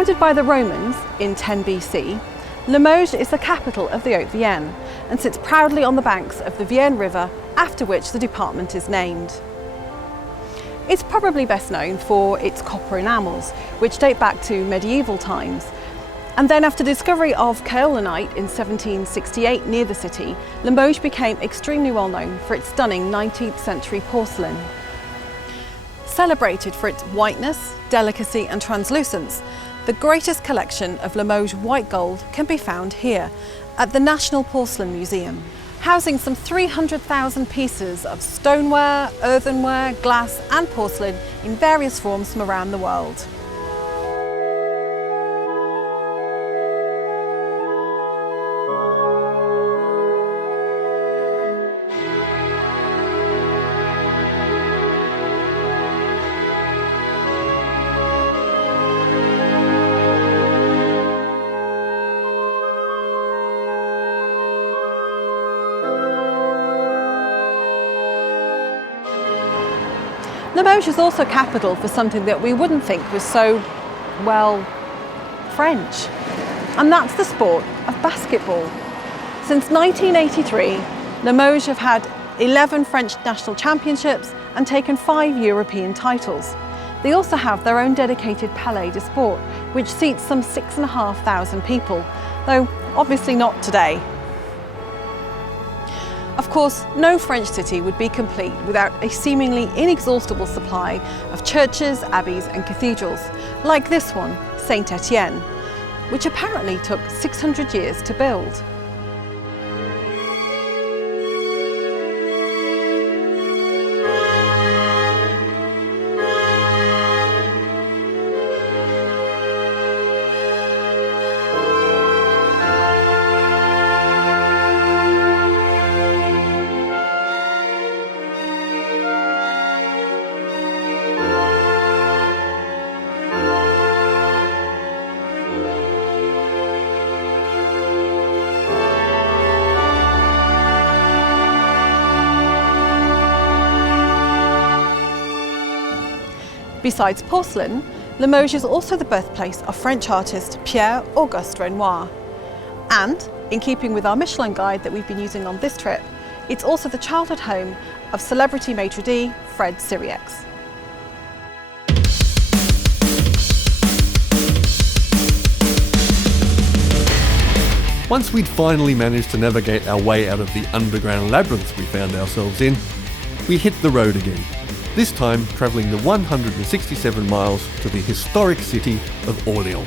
Founded by the Romans in 10 BC, Limoges is the capital of the Haute-Vienne and sits proudly on the banks of the Vienne River, after which the department is named. It's probably best known for its copper enamels, which date back to medieval times. And then after the discovery of kaolinite in 1768 near the city, Limoges became extremely well known for its stunning 19th century porcelain. Celebrated for its whiteness, delicacy and translucence, the greatest collection of Limoges white gold can be found here at the National Porcelain Museum, housing some 300,000 pieces of stoneware, earthenware, glass and porcelain in various forms from around the world. Limoges is also capital for something that we wouldn't think was so, well, French. And that's the sport of basketball. Since 1983, Limoges have had 11 French national championships and taken 5 European titles. They also have their own dedicated Palais de Sport, which seats some 6,500 people, though obviously not today. Of course, no French city would be complete without a seemingly inexhaustible supply of churches, abbeys and cathedrals, like this one, Saint Etienne, which apparently took 600 years to build. Besides porcelain, Limoges is also the birthplace of French artist Pierre-Auguste Renoir. And, in keeping with our Michelin guide that we've been using on this trip, it's also the childhood home of celebrity maitre d' Fred Sirieix. Once we'd finally managed to navigate our way out of the underground labyrinth we found ourselves in, we hit the road again. This time travelling the 167 miles to the historic city of Orléans.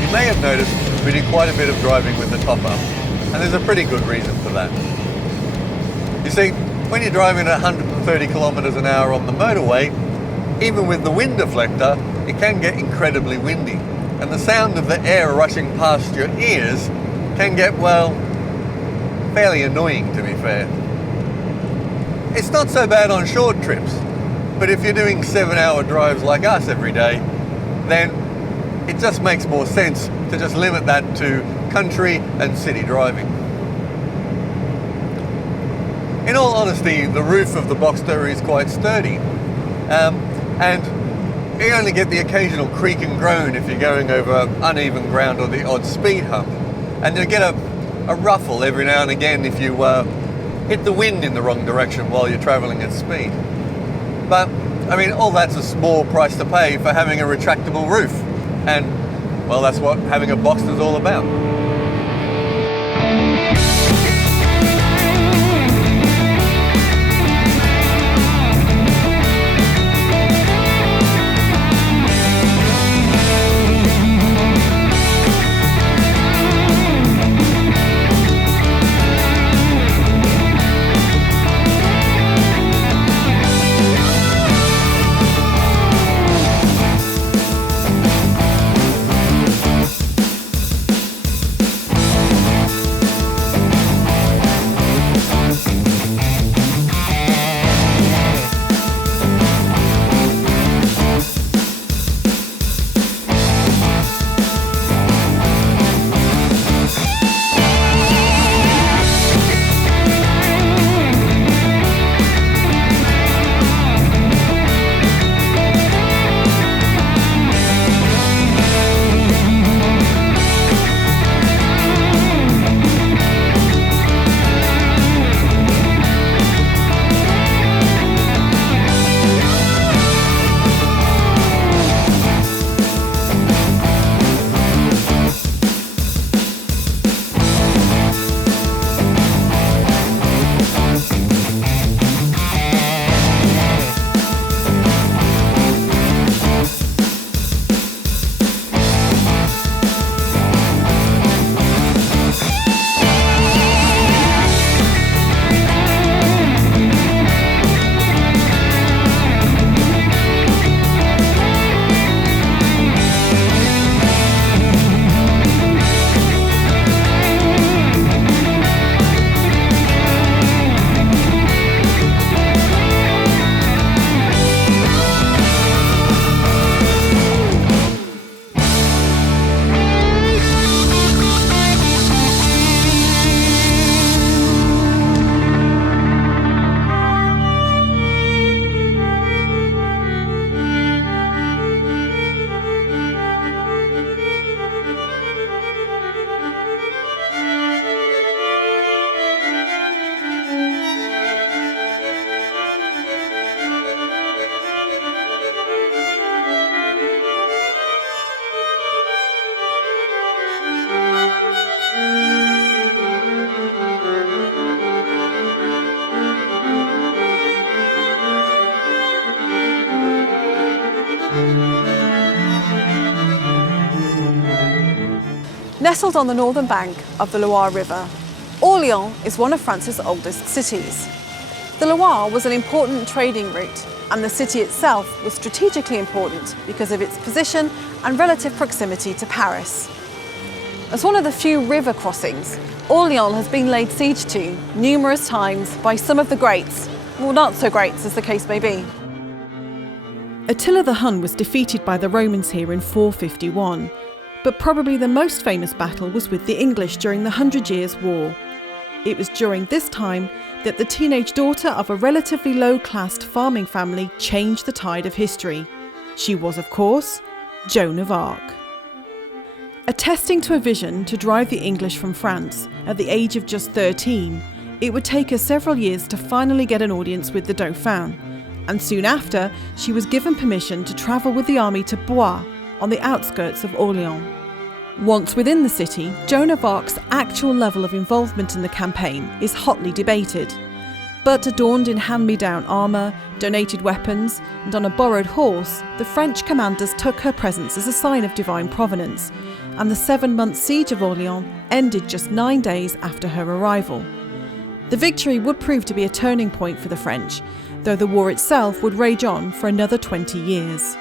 You may have noticed we did quite a bit of driving with the top up, and there's a pretty good reason for that. You see, when you're driving at 130 kilometers an hour on the motorway, even with the wind deflector, it can get incredibly windy, and the sound of the air rushing past your ears can get, well, fairly annoying, to be fair. It's not so bad on short trips, but if you're doing 7-hour drives like us every day, then it just makes more sense to just limit that to country and city driving. In all honesty, the roof of the Boxster is quite sturdy, and you only get the occasional creak and groan if you're going over uneven ground or the odd speed hump, and you get a ruffle every now and again if you hit the wind in the wrong direction while you're travelling at speed. But, I mean, all that's a small price to pay for having a retractable roof, and, well, that's what having a Boxster's all about. Nestled on the northern bank of the Loire River, Orléans is one of France's oldest cities. The Loire was an important trading route, and the city itself was strategically important because of its position and relative proximity to Paris. As one of the few river crossings, Orléans has been laid siege to numerous times by some of the greats, or not so greats as the case may be. Attila the Hun was defeated by the Romans here in 451, but probably the most famous battle was with the English during the 100 Years' War. It was during this time that the teenage daughter of a relatively low-classed farming family changed the tide of history. She was, of course, Joan of Arc. Attesting to a vision to drive the English from France at the age of just 13, it would take her several years to finally get an audience with the Dauphin, and soon after she was given permission to travel with the army to Blois, on the outskirts of Orléans. Once within the city, Joan of Arc's actual level of involvement in the campaign is hotly debated. But adorned in hand-me-down armour, donated weapons, and on a borrowed horse, the French commanders took her presence as a sign of divine providence, and the 7-month siege of Orléans ended just 9 days after her arrival. The victory would prove to be a turning point for the French, though the war itself would rage on for another 20 years.